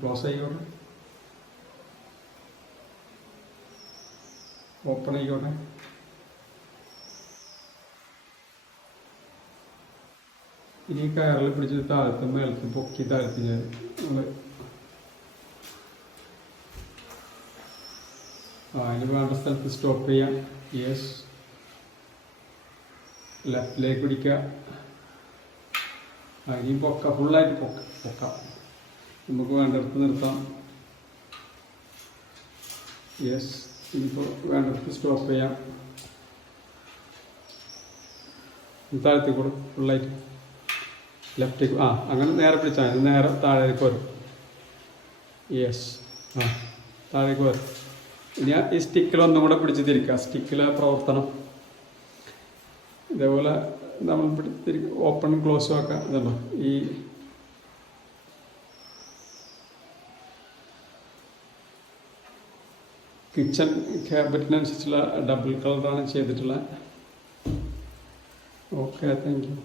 Close ആയിക്കോട്ടെ, open ആയിക്കോട്ടെ. ഇനി കയറിൽ പിടിച്ച് താഴ്ത്തും മേലത്ത് പൊക്കി താഴ്ത്തി ഞാൻ നമ്മൾ അതിന് വേണ്ട സ്ഥലത്ത് സ്റ്റോപ്പ് ചെയ്യാം. യെസ്, ലെഫ്റ്റിലേക്ക് പിടിക്കുക. ഇനി പൊക്ക, ഫുള്ളായിട്ട് പൊക്കാം. നമുക്ക് വേണ്ടിടത്ത് നിർത്താം. യെസ്, ഇനിയിപ്പോൾ വേണ്ടിടത്ത് സ്റ്റോപ്പ് ചെയ്യാം. താഴ്ത്തി കൊടും ഫുള്ളായിട്ട് ലെഫ്റ്റേക്ക്. അങ്ങനെ നേരെ പിടിച്ചാൽ മതി, നേരെ താഴേക്ക് വരും. യെസ്, താഴേക്ക് വരും. ഇനി ഈ സ്റ്റിക്കിൽ ഒന്നും കൂടെ പിടിച്ച് തിരിക്കുക. സ്റ്റിക്കിലെ പ്രവർത്തനം ഇതേപോലെ നമ്മൾ ഓപ്പൺ ക്ലോസും ഒക്കെ ഇതുണ്ടോ. ഈ കിച്ചൺ ക്യാബിനറ്റിനനുസരിച്ചുള്ള ഡബിൾ കളറാണ് ചെയ്തിട്ടുള്ളത്. Okay, thank you.